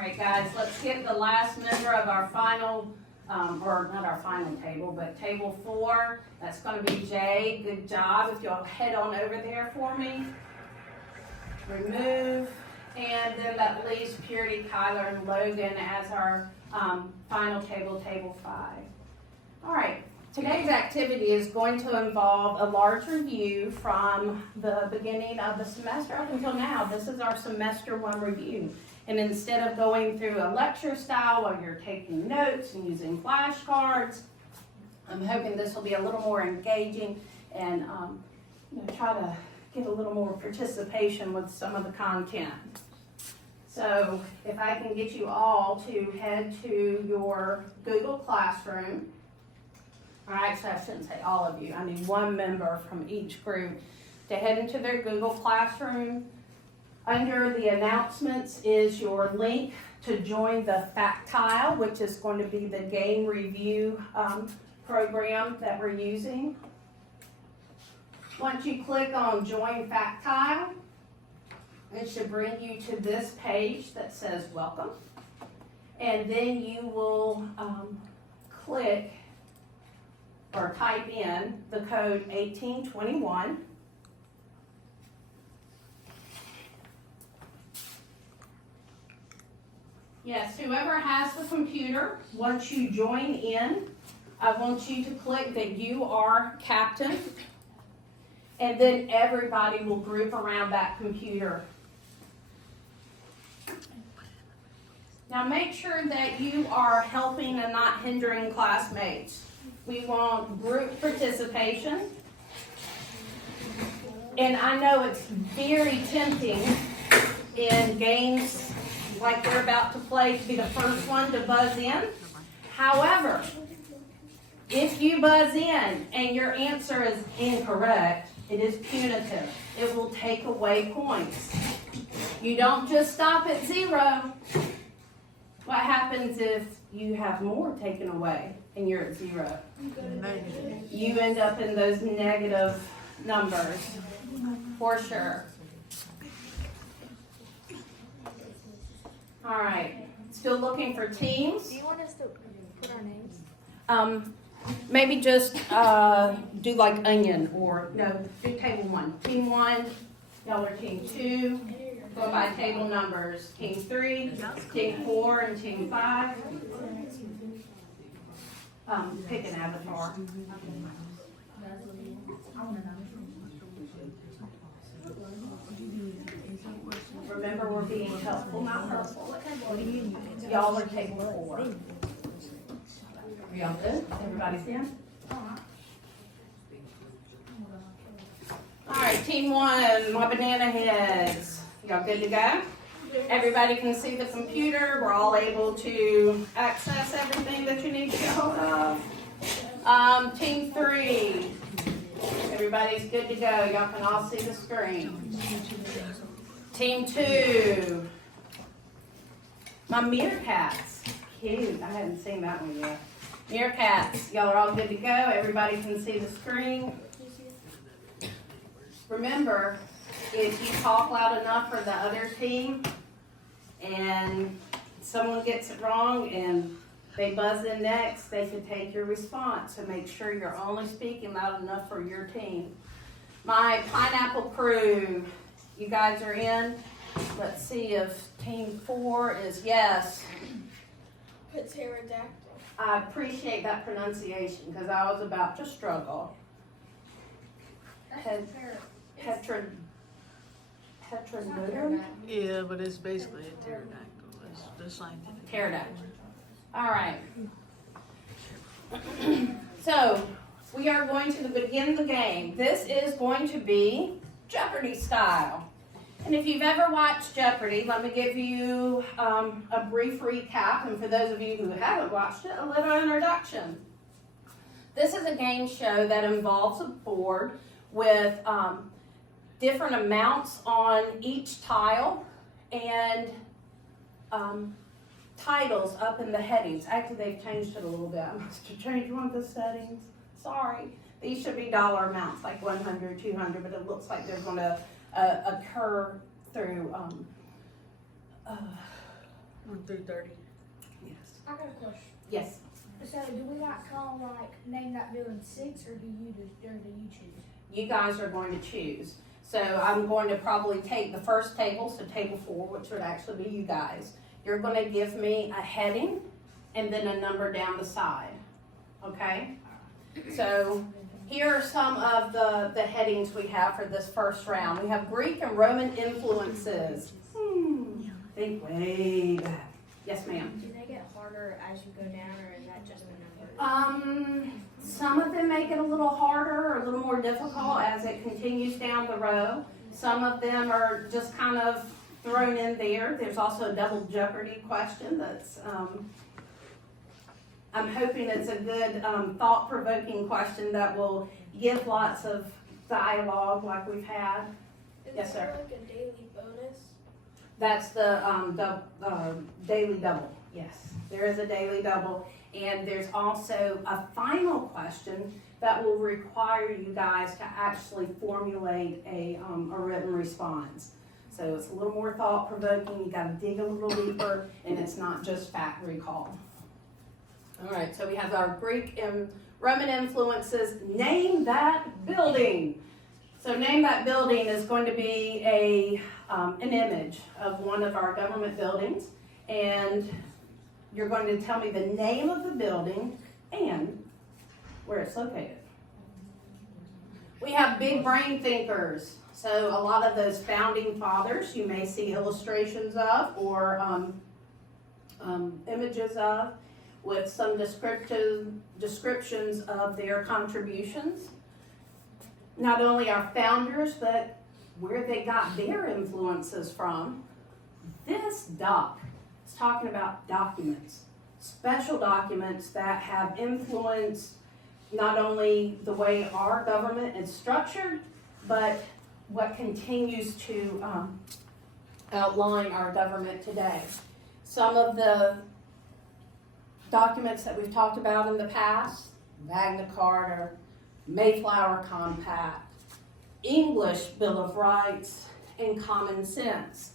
right, guys, let's get the last member of our final, or not our final table, but table 4. That's going to be Jay. Good job. If you'll head on over there for me. Remove. And then that leaves Purity, Kyler, and Logan as our final table, table 5. All right. Today's activity is going to involve a large review from the beginning of the semester up until now. This is our semester 1 review. And instead of going through a lecture style where you're taking notes and using flashcards, I'm hoping this will be a little more engaging and try to get a little more participation with some of the content. So if I can get you all to head to your Google Classroom. All right, so I shouldn't say all of you. I need one member from each group to head into their Google Classroom. Under the announcements is your link to join the Factile, which is going to be the game review program that we're using. Once you click on Join Factile, it should bring you to this page that says Welcome. And then you will click or type in the code 1821. Yes, whoever has the computer, once you join in, I want you to click that you are captain, and then everybody will group around that computer. Now make sure that you are helping and not hindering classmates. We want group participation. And I know it's very tempting in games like we're about to play to be the first one to buzz in. However, if you buzz in and your answer is incorrect, it is punitive. It will take away points. You don't just stop at 0. What happens if you have more taken away and you're at 0? You end up in those negative numbers, for sure. All right, still looking for teams. Do you want us to put our names? Maybe just do like onion or no, do table 1. Team 1, y'all are team 2. Go by table numbers. Team 3, team 4, and team 5. Pick an avatar. Remember, we're being helpful, not hurtful. Y'all are table 4. Are y'all good? Everybody's in? All right, team 1, my banana heads. Y'all good to go? Everybody can see the computer. We're all able to access everything that you need to get hold of. Team 3, everybody's good to go. Y'all can all see the screen. Team 2, my meerkats. Cute. I hadn't seen that one yet. Meerkats. Y'all are all good to go. Everybody can see the screen. Remember, if you talk loud enough for the other team and someone gets it wrong and they buzz in next, they can take your response. So make sure you're only speaking loud enough for your team. My pineapple crew, you guys are in. Let's see if team 4 is yes. Pterodactyl. I appreciate that pronunciation because I was about to struggle. Tetranotum? Yeah, but it's basically a pterodactyl. It's the scientific. Pterodactyl. All right. So we are going to begin the game. This is going to be Jeopardy style. And if you've ever watched Jeopardy, let me give you a brief recap. And for those of you who haven't watched it, a little introduction. This is a game show that involves a board with different amounts on each tile and titles up in the headings. Actually, they've changed it a little bit. I must have changed one of the settings. Sorry. These should be dollar amounts, like 100, 200, but it looks like they're going to occur through 1 through 30. Yes. I got a question. Yes. So do we like call name that building 6 or do you choose? You guys are going to choose. So I'm going to probably take the first table, so table 4, which would actually be you guys. You're going to give me a heading and then a number down the side. Okay? So here are some of the headings we have for this first round. We have Greek and Roman influences. Think way back. Yes, ma'am. Do they get harder as you go down or is that just the number? Some of them make it a little harder or a little more difficult as it continues down the row. Some of them are just kind of thrown in there. There's also a double jeopardy question that's, I'm hoping it's a good thought-provoking question that will give lots of dialogue like we've had. Yes, sir. Is there like a daily bonus? That's the daily double. Yes, there is a daily double. And there's also a final question that will require you guys to actually formulate a written response. So it's a little more thought-provoking, you gotta dig a little deeper, and it's not just fact recall. All right, so we have our Greek and Roman influences. Name that building. So name that building is going to be an image of one of our government buildings, and you're going to tell me the name of the building and where it's located. We have big brain thinkers. So a lot of those founding fathers you may see illustrations of or images of with some descriptions of their contributions. Not only our founders, but where they got their influences from. This doc is talking about documents, special documents that have influenced not only the way our government is structured, but what continues to outline our government today. Some of the documents that we've talked about in the past, Magna Carta, Mayflower Compact, English Bill of Rights, and Common Sense.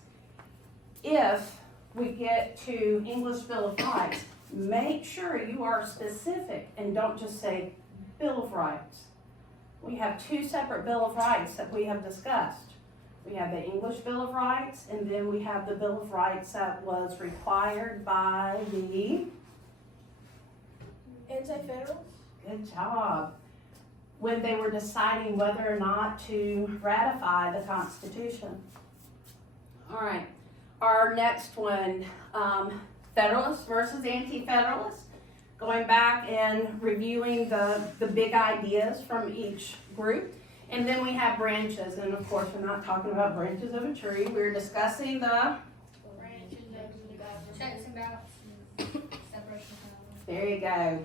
If we get to English Bill of Rights, make sure you are specific and don't just say Bill of Rights. We have 2 separate Bill of Rights that we have discussed. We have the English Bill of Rights, and then we have the Bill of Rights that was required by the Anti-federal? Good job. When they were deciding whether or not to ratify the Constitution. All right, our next one, Federalists versus Anti-Federalists. Going back and reviewing the big ideas from each group. And then we have branches, and of course we're not talking about branches of a tree. We're discussing the Branches of the government. Checks and balances. Separation of powers. There you go.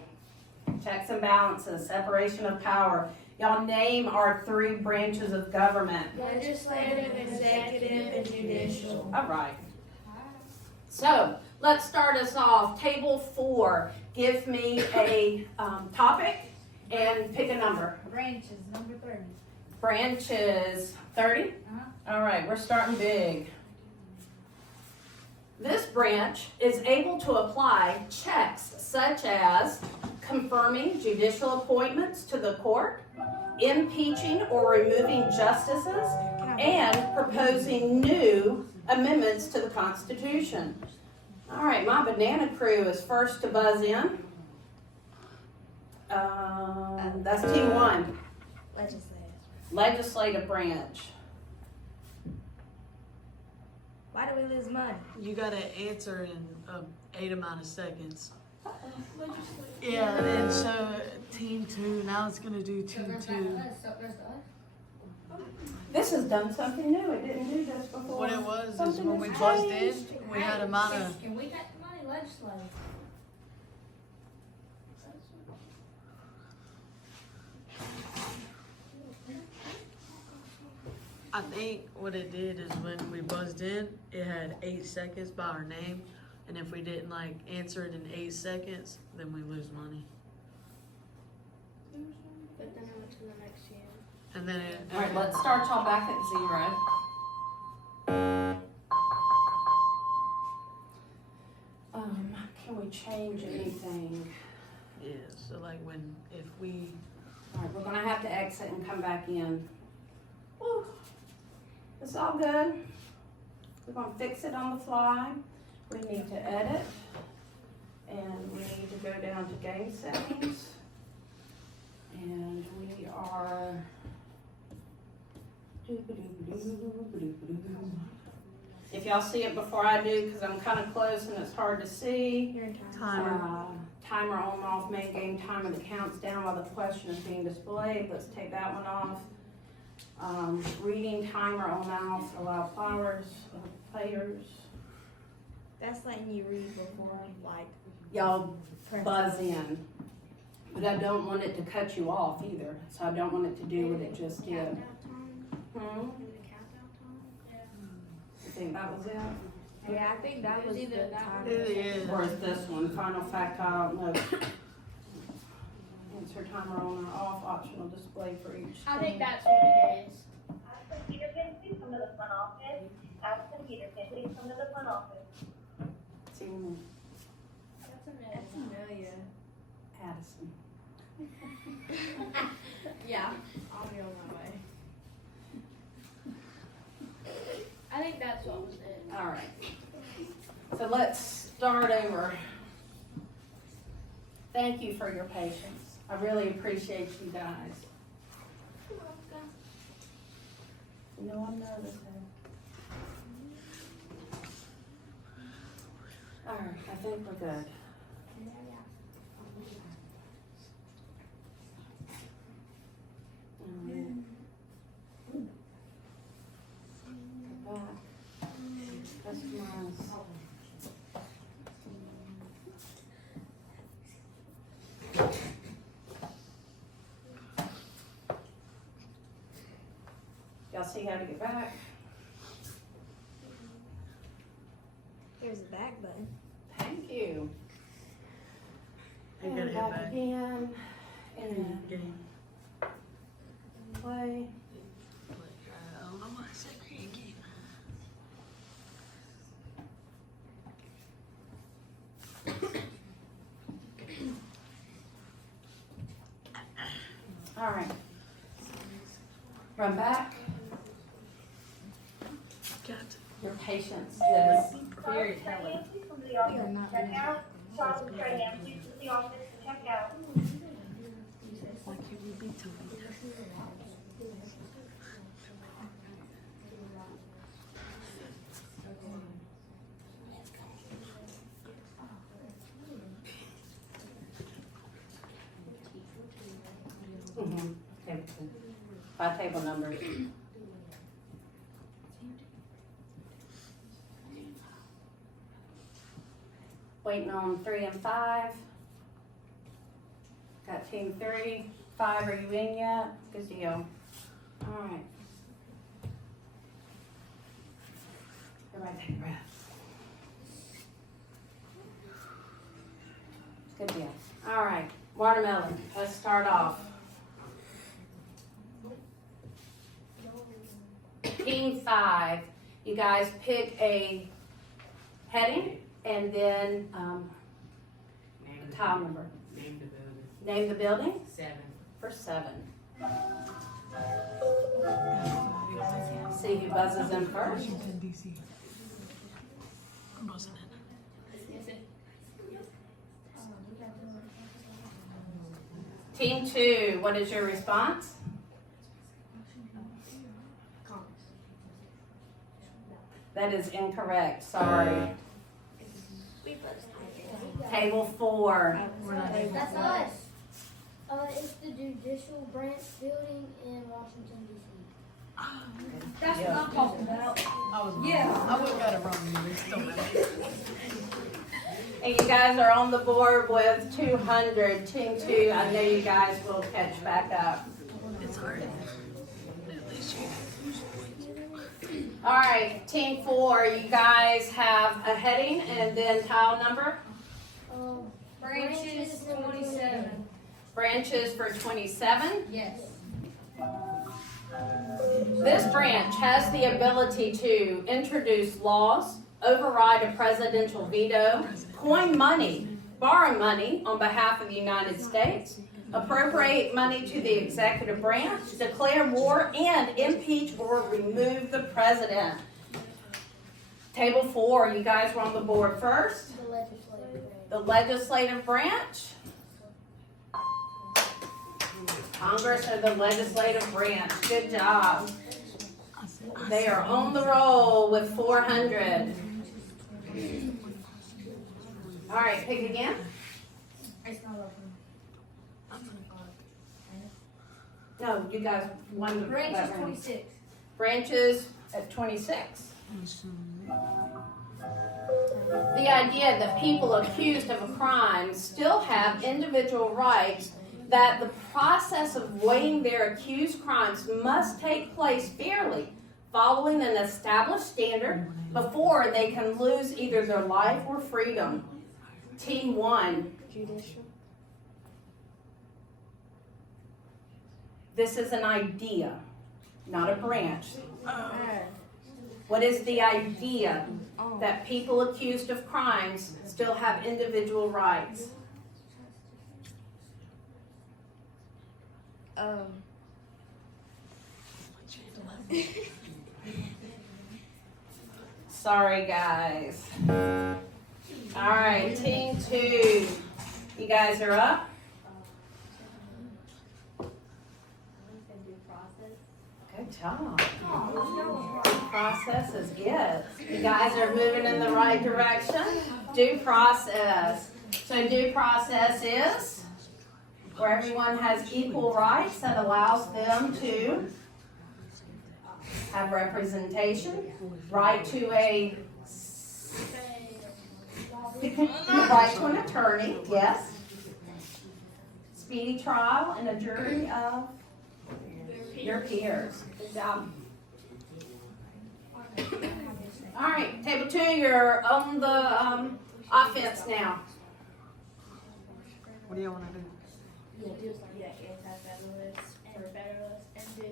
Checks and balances, separation of power. Y'all name our 3 branches of government. Legislative, executive, and judicial. All right. So let's start us off. Table 4. Give me a topic and pick a number. Branches, number 30. Branches 30. All right, we're starting big. This branch is able to apply checks such as confirming judicial appointments to the court, impeaching or removing justices, and proposing new amendments to the Constitution. All right, my banana crew is first to buzz in. That's team 1. Legislative branch. Why do we lose money? You gotta answer in 8 amount of seconds. Yeah, and so team 2, now it's gonna do team 2. This has done something new. It didn't do this before. What it was is Something when we has buzzed in, changed. we had amount of, Can we get the money legislative? I think what it did is when we buzzed in, it had 8 seconds by our name, and if we didn't answer it in 8 seconds, then we lose money. But then I went to the next year. And then it, All right, let's start y'all back at 0. change anything. Yeah, so like if we, Alright, we're gonna have to exit and come back in. Whew. It's all good. We're gonna fix it on the fly. We need to edit. And we need to go down to game settings. And we are. If y'all see it before I do, because I'm kind of close and it's hard to see. You're in time. timer, Timer on off, main game timer that counts down while the question is being displayed. Let's take that one off. Reading timer on mouse, allow players. That's letting you read before, like, Y'all press. buzz in. But I don't want it to cut you off either, so I don't want it to do what it just did. Hmm? I think that was it. Yeah, I think that was either the that time. it is. Or is this one, final fact, I don't know. Answer timer on or off, optional display for each. I think that's what it is. Aspen Peterson, please come to the front office. Aspen Peterson, please come to the front office. See me, That's familiar. Addison. Yeah, I'll be on my way. I think that's what was it. All right. So let's start over. Thank you for your patience. I really appreciate you guys. You know I'm nervous. All right, I think we're good. Customize. Y'all see how to get back? Here's the back button. Thank you. I gotta hit back back. again. And Game. play. I don't know why I said create game. All right. Run back. Got Your patience is very Charles telling. Trahan, please come to the office to check out. Charles Trahan, please come to the office to check out. why can't we be Tony? Okay. By table numbers. Waiting on 3 and 5. Got team 3. 5, are you in yet? Good deal. All right. Everybody take a breath. Good deal. All right, watermelon. Let's start off. Team 5, you guys pick a heading and then a tile number. Name the building. Name the building 7. for 7. See who buzzes in first. Washington, D.C. I'm buzzing in. Team 2, what is your response? That is incorrect, sorry. Table 4. We're not That's us. It's the judicial branch building in Washington, D.C. That's what I'm talking about. I was wrong. Yeah. I would have got it wrong anyway. Still matter. And you guys are on the board with 200. Team 2, I know you guys will catch back up. It's hard. At least you. All right, Team 4, you guys have a heading and then tile number. Branches 27. Branches for 27. Yes. This branch has the ability to introduce laws, override a presidential veto, coin money, borrow money on behalf of the United States, appropriate money to the executive branch, declare war, and impeach or remove the president. Table 4, you guys were on the board first. The legislative branch. The legislative branch. Congress or the legislative branch. Good job. They are on the roll with 400. All right, pick again. It's not open. No, you guys won the Branch that is round. 26. Branches at 26. The idea that people accused of a crime still have individual rights, that the process of weighing their accused crimes must take place fairly, following an established standard, before they can lose either their life or freedom. Team 1. Judicial. This is an idea, not a branch. What is the idea? That people accused of crimes still have individual rights. Sorry, guys. All right, team 2. You guys are up. Good job. Process is good. You guys are moving in the right direction. Due process. So due process is where everyone has equal rights that allows them to have representation, right to a right to an attorney, yes. Speedy trial and a jury of your peers. Good job. All right, table 2, you're on the offense now. What do you want to do? Anti-federalists and federalists and do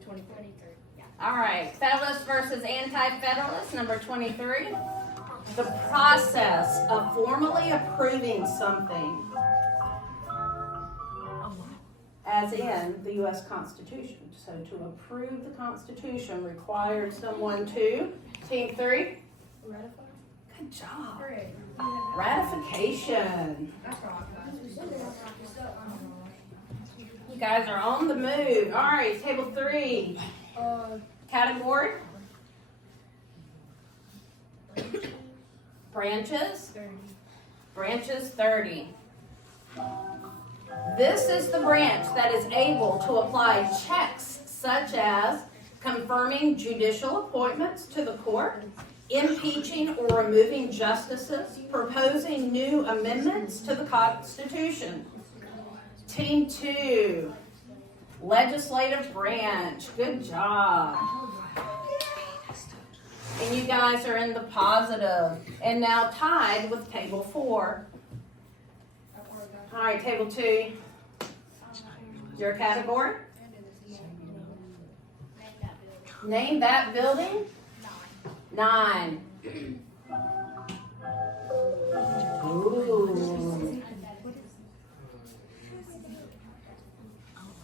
2023. Yeah. All right, Federalists versus Anti-Federalists, number 23. The process of formally approving something, as in the U.S. Constitution. So to approve the Constitution required someone to, team 3. Ratify? Good job. Great. Ratification. That's right. You guys are on the move. All right, table 3. Category. Branches. 30. Branches 30. This is the branch that is able to apply checks such as confirming judicial appointments to the court, impeaching or removing justices, proposing new amendments to the Constitution. Team 2, legislative branch. Good job. And you guys are in the positive. And now tied with table 4. All right, table 2. Your category? Name that building. 9. Ooh.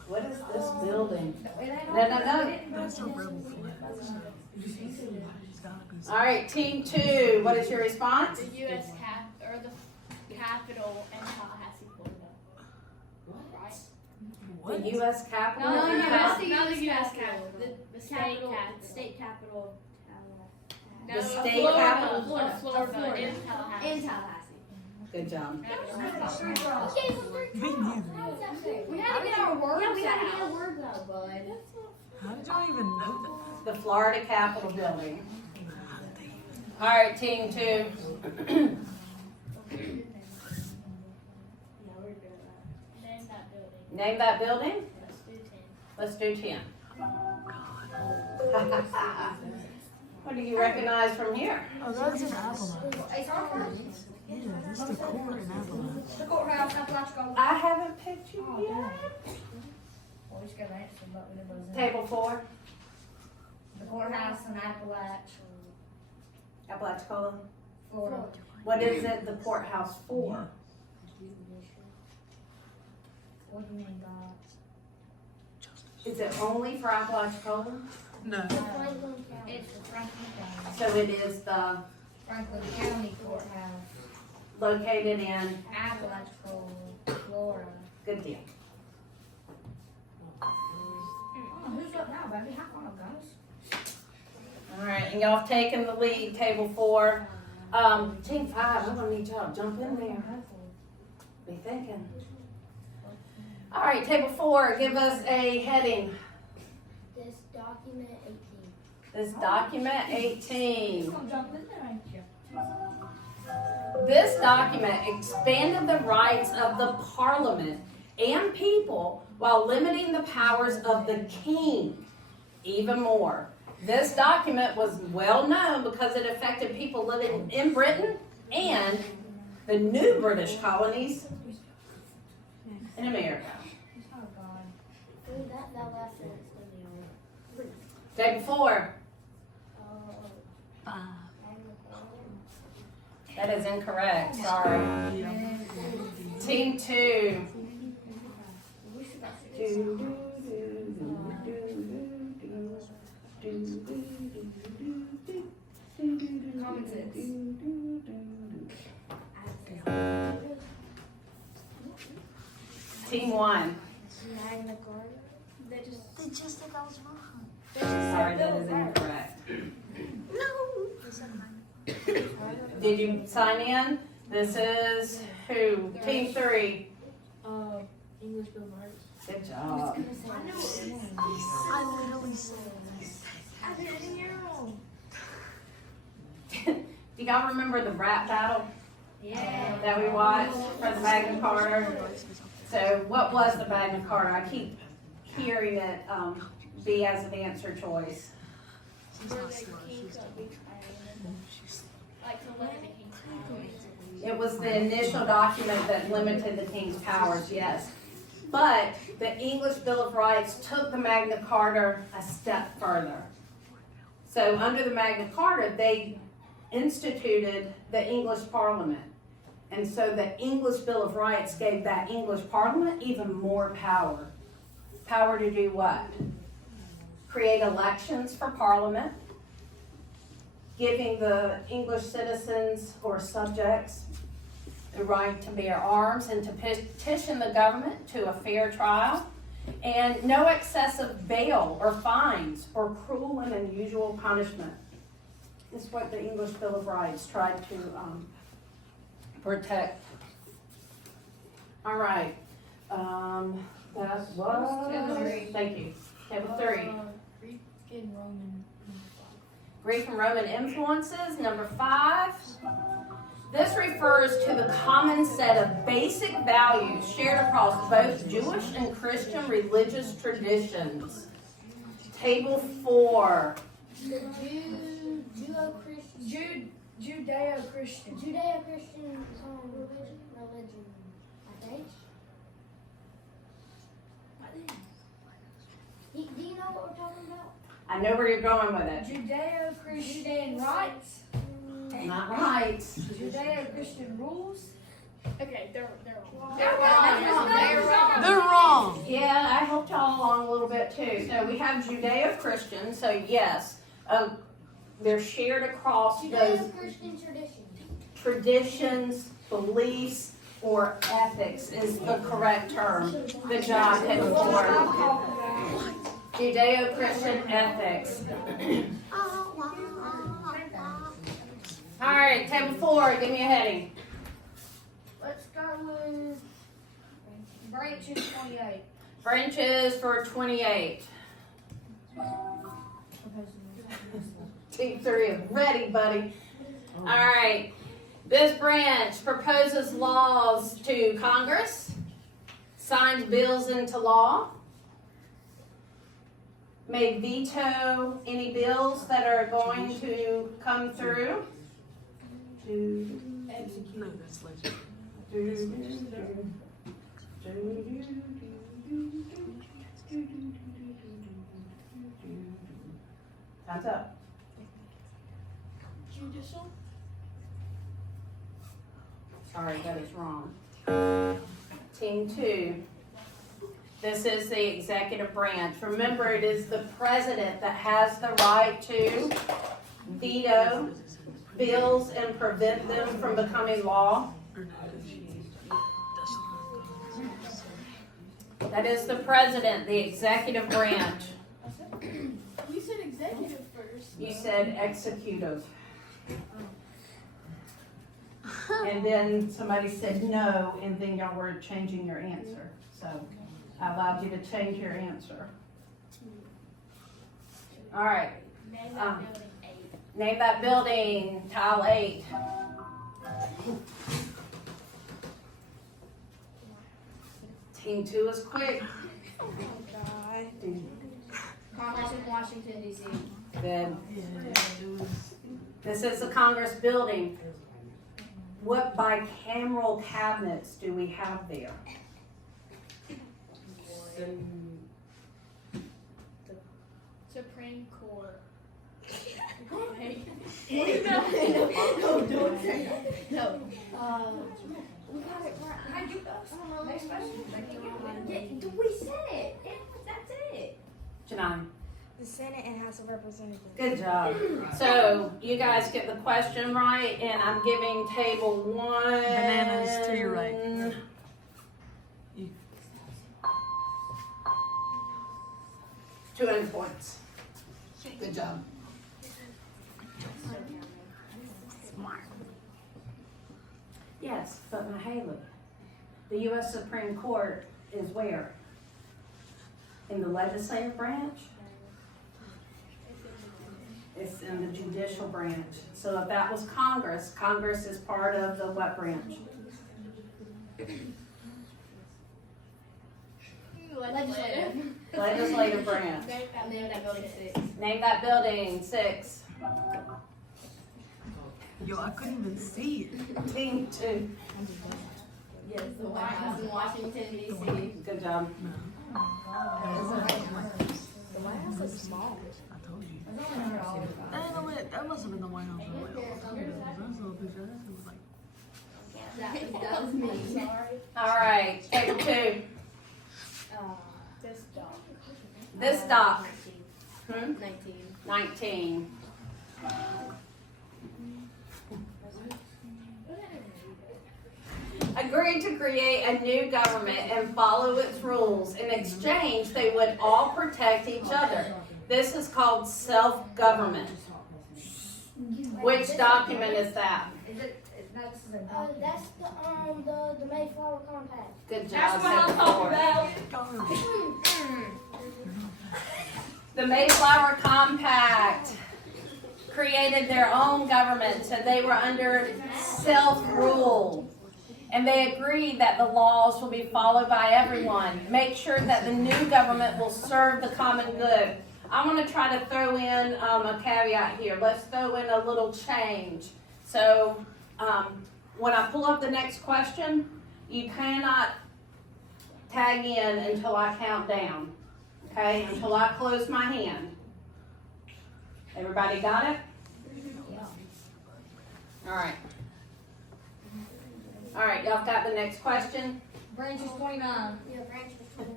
What is this building? No. That's a rebel flag. All right, team 2. What is your response? The U.S. the Capitol in Tallahassee, Florida. Right? The U.S. Capitol. No, in Cal- not the U.S. Capitol. The State capital. The state Florida, capital. Florida, in Tallahassee. In Tallahassee. Good job. We had to get our words out. Yeah, we had to get our words out, bud. How did y'all even know that? The Florida Capitol building. All right, team 2. Yeah, we're good at that. Name that building. Name that building. Let's do 10. Let's do 10. What do you recognize from here? Oh, that's an Appalachia. It's our turn. Yeah, this is the court in Appalachia. The courthouse, Appalachia. I haven't picked you yet. Well, we just got an answer, but we didn't. Table 4. The courthouse in Appalachia, Apalachicola. Florida. What is it the courthouse for? What do you mean, God? Is it only for Apalachicola? No. Franklin County. It's for Franklin County. So it is the Franklin County Courthouse, located in, Apalachicola, Florida. good deal. Oh, who's up now, baby? How far, guys? All right, and y'all have taken the lead, table 4. Team 5, I'm gonna need y'all to jump in there. Be thinking. All right, table 4, give us a heading. This document 18. This document 18. You're gonna jump in there, ain't you? This document expanded the rights of the Parliament and people while limiting the powers of the king even more. This document was well known because it affected people living in Britain and the new British colonies in America. Oh, God. Dude, that last sentence is gonna be Table 4. That is incorrect. Sorry. Team 2. Common sense. Team 1. Magna Carta. They just said that was wrong. Sorry, that is incorrect. Did you sign in? This is who? Team 3. English Bill of Rights. Good job. I literally said this. I didn't know. Do y'all remember the rap battle Yeah. that we watched for the Magna Carta? So what was the Magna Carta? I keep hearing it be as an answer choice. Where the king got big like to limit the king's powers. It was the initial document that limited the king's powers, yes. But the English Bill of Rights took the Magna Carta a step further. So under the Magna Carta, they instituted the English Parliament. And so the English Bill of Rights gave that English Parliament even more power. Power to do what? Create elections for Parliament, giving the English citizens or subjects the right to bear arms and to petition the government to a fair trial, and no excessive bail or fines or cruel and unusual punishment. This is what the English Bill of Rights tried to protect. All right. That was, thank you. Table 3. Greek and Roman. Greek and Roman influences, number 5. This refers to the common set of basic values shared across both Jewish and Christian religious traditions. Table 4. The Judeo-Christian. Judeo-Christian. Judeo-Christian religion, I think. Do you know what we're talking about? I know where you're going with it. Judeo-Christian rights. Not right. Judeo-Christian rules. Okay, they're wrong. They're wrong. Yeah, I helped y'all along a little bit too. So we have Judeo-Christian, so yes, they're shared across those Judeo-Christian traditions. traditions, beliefs, or ethics is the correct term. Good job, table 4. Judeo-Christian ethics. All right, table 4, give me a heading. Let's start with branches 28. Branches for 28. Team 3 is ready, buddy. All right. This branch proposes laws to Congress, signs bills into law, may veto any bills that are going to come through. No, that's legislature. Time's up. Judicial. Sorry, that is wrong. Team 2. This is the executive branch. Remember, it is the president that has the right to veto bills and prevent them from becoming law. That is the president, the executive branch. You said executive first. You said executive. And then somebody said no, and then y'all were changing your answer. So I allowed you to change your answer. All right, Name that building 8. name that building, tile 8. Team 2 is quick. Congress in Washington, D.C. Good. This is the Congress building. What bicameral cabinets do we have there? Supreme Court. No, don't say that. No. We got it right. How'd you go? Next question. Yeah, we said it. That's it. Janai. The Senate and House of Representatives. Good job. So you guys get the question right, and I'm giving table 1. Bananas to your right. You- 200 points. Good job. Yes, but Mahala, the U.S. Supreme Court is where? In the legislative branch? It's in the judicial branch. So if that was Congress, Congress is part of the what branch? Legislative. Legislative branch. Name that building 6. Name that building, 6. Yo, I couldn't even see it. Team 2. Yes, the White House in Washington, D.C. Good job. The White House is small. I told you. That must have been the White House. That's a little picture. That was like, That was me. All right, table 2. This dog. This doc, 19. 19. Agreed to create a new government and follow its rules. In exchange, they would all protect each other. This is called self-government. Which document is that? That's the Mayflower Compact. Good job. That's what I'm talking about. The Mayflower Compact created their own government, so they were under self-rule. And they agreed that the laws will be followed by everyone. Make sure that the new government will serve the common good. I want to try to throw in a caveat here. Let's throw in a little change. So when I pull up the next question, you cannot tag in until I count down. Okay, until I close my hand. Everybody got it? All right. All right, y'all got the next question? Branch is 29. Yeah, branch is 29.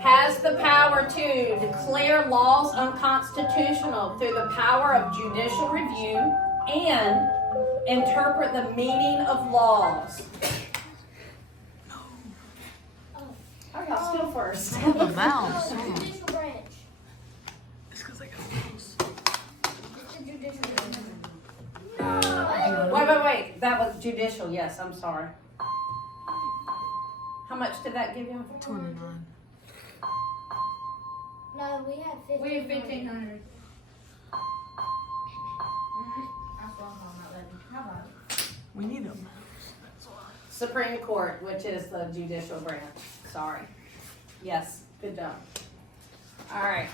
Has the power to declare laws unconstitutional through the power of judicial review and interpret the meaning of laws. Oh, y'all still first. the mouse. Judicial branch. It's because I got a mouse. It's the judicial branch. Wait. That was judicial. Yes, I'm sorry. How much did that give you? 29. No, we had 15. We have 1,500. We need a mouse. Supreme Court, which is the judicial branch. Sorry. Yes, good job. All right.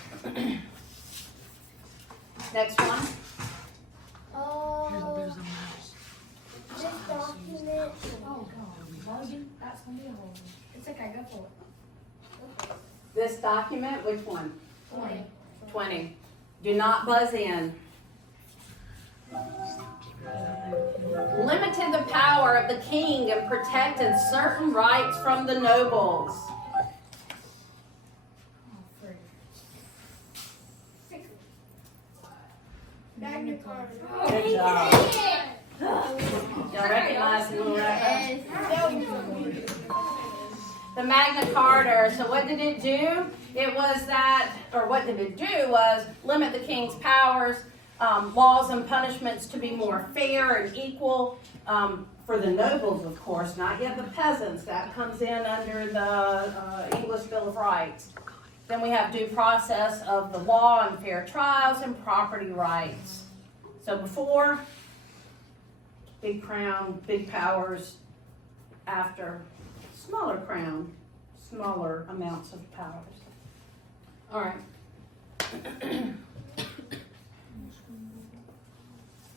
Next one. There's a mouse. This document. That's gonna be a whole. It's okay, go for it. This document, which one? 20. 20. Do not buzz in. limited the power of the king and protected certain rights from the nobles. Magna Carta. Good job. Y'all recognize the little reference? The Magna Carta, so what did it do? It was that, or what did it do was limit the king's powers, laws and punishments to be more fair and equal for the nobles, of course, not yet the peasants. That comes in under the English Bill of Rights. Then we have due process of the law and fair trials and property rights. So before, big crown, big powers. After, smaller crown, smaller amounts of powers. All right.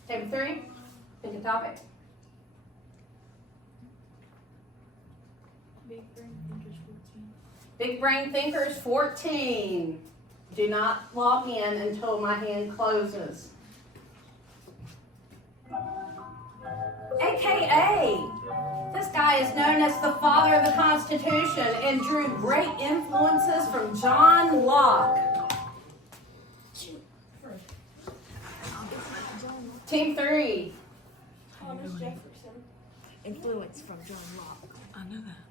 Table 3, pick a topic. Big brain thinkers 14. Do not log in until my hand closes. AKA, this guy is known as the father of the Constitution and drew great influences from John Locke. Team 3. Thomas Jefferson. Influence from John Locke. I know that.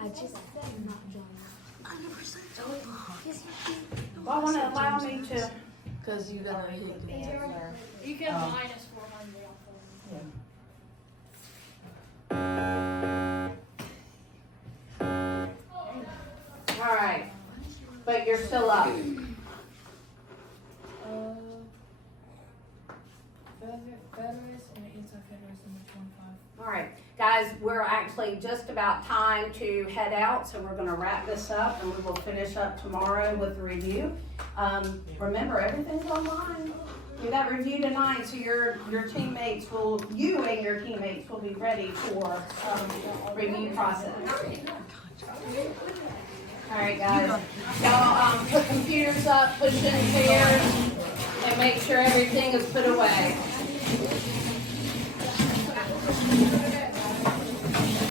I just said not John Locke. I never said John Locke. Well, I want to allow me to. Because you gotta hit the answer. You get minus 400 off of it. All right, but you're still up. Federalist and anti-federalist in which one five? All right, guys, we're actually just about time to head out, so we're going to wrap this up and we will finish up tomorrow with the review. Remember, everything's online. Do that review tonight so your teammates will, you and your teammates will be ready for review process. All right, guys, y'all put computers up, push in chairs, and make sure everything is put away.